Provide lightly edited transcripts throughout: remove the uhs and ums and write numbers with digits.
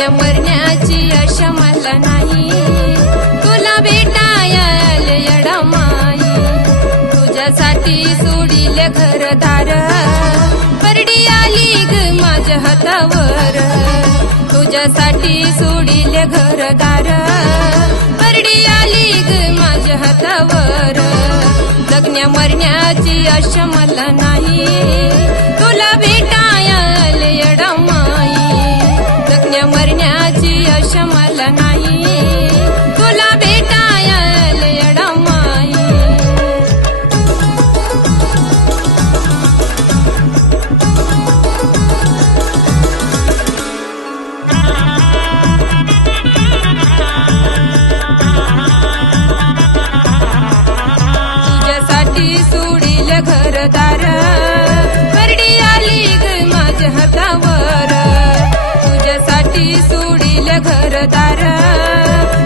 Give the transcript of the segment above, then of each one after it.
जगण्या मरण्याची आशा मला नाही, तुला भेटाया आले येडा माई. तुझ्यासाठी सोडिले घरदार, परडी आली ग माझ्या हातावर. तुझ्यासाठी सोडिले घरदार, परडी आली ग माझ्या हातावर. जगण्या मरण्याची आशा मला नाही, तुला भेटाया आले येडा माई. जगण्या मरण्याची आशा मला नाही, तुला भेटाया आले येडा माई. सोडील घरदार, परडी आली ग माझ्या हातावर. तुझ्यासाठी सोडील घरदार,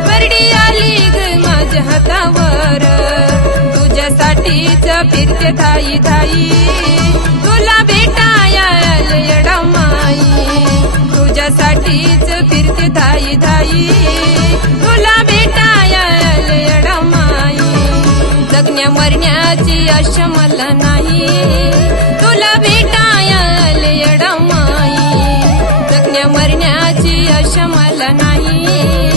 परडी आली ग माझ्या हातावर. तुझ्यासाठीच फिरते धाई धाई, तुला भेटाया आले येडा माई. तुझ्यासाठीच फिरते धाई धाई, तुला भेटाया आले येडा माई. जगण्या मरण्याची आशा मला नाही, तुला भेटाया आले येडा माई. जगण्या मरण्याची आशा मला नाही,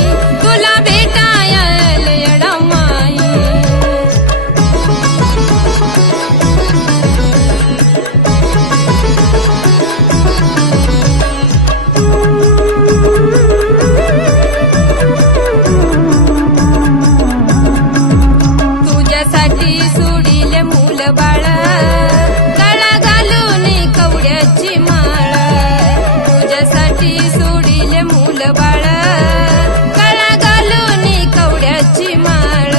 तुला भेटाया आले येडा माई. तुझ्यासाठी सोडिले मूल बाळ, गळा घालून कवड्याची माळ. तुझ्यासाठी सोडिले मूल बाळ, गळा घालून कवड्याची माळ.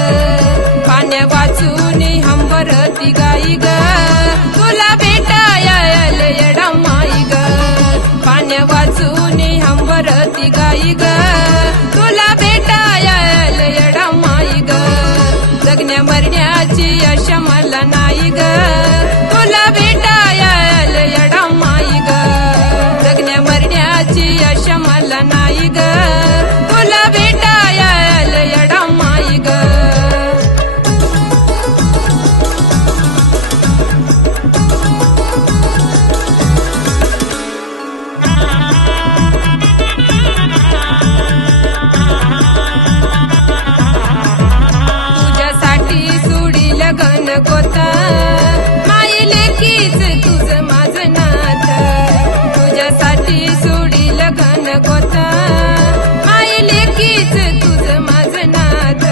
पाण्या वाचून हंबरती गाई ग, तुला भेटाया आले येडा माई ग. पाण्या वाचून हंबरती गाई ग, तुला भेटाया आले येडा माई ग. जगण्या मरण्याची आशा मला नाही ग, तुला भेटाया आले येडा माई ग. जगण्या मरण्याची आशा मला नाही ग, तुला भेटाया आले येडा माई ग. गण गोता माई लेकीच तुझं माझं नात. तुझ्यासाठी सोडील गण गोता माई लेकीच तुझं माझं नात.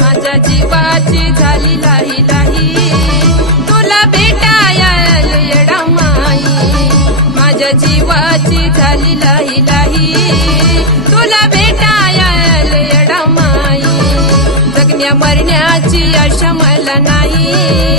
माझ्या जीवाची झाली लाही लाही, तुला भेटाया आले येडा माई. माझ्या जीवाची झाली लाही लाही, तुला भेटाया आले येडा माई. जगण्या मरण्याची आशा मला नाही,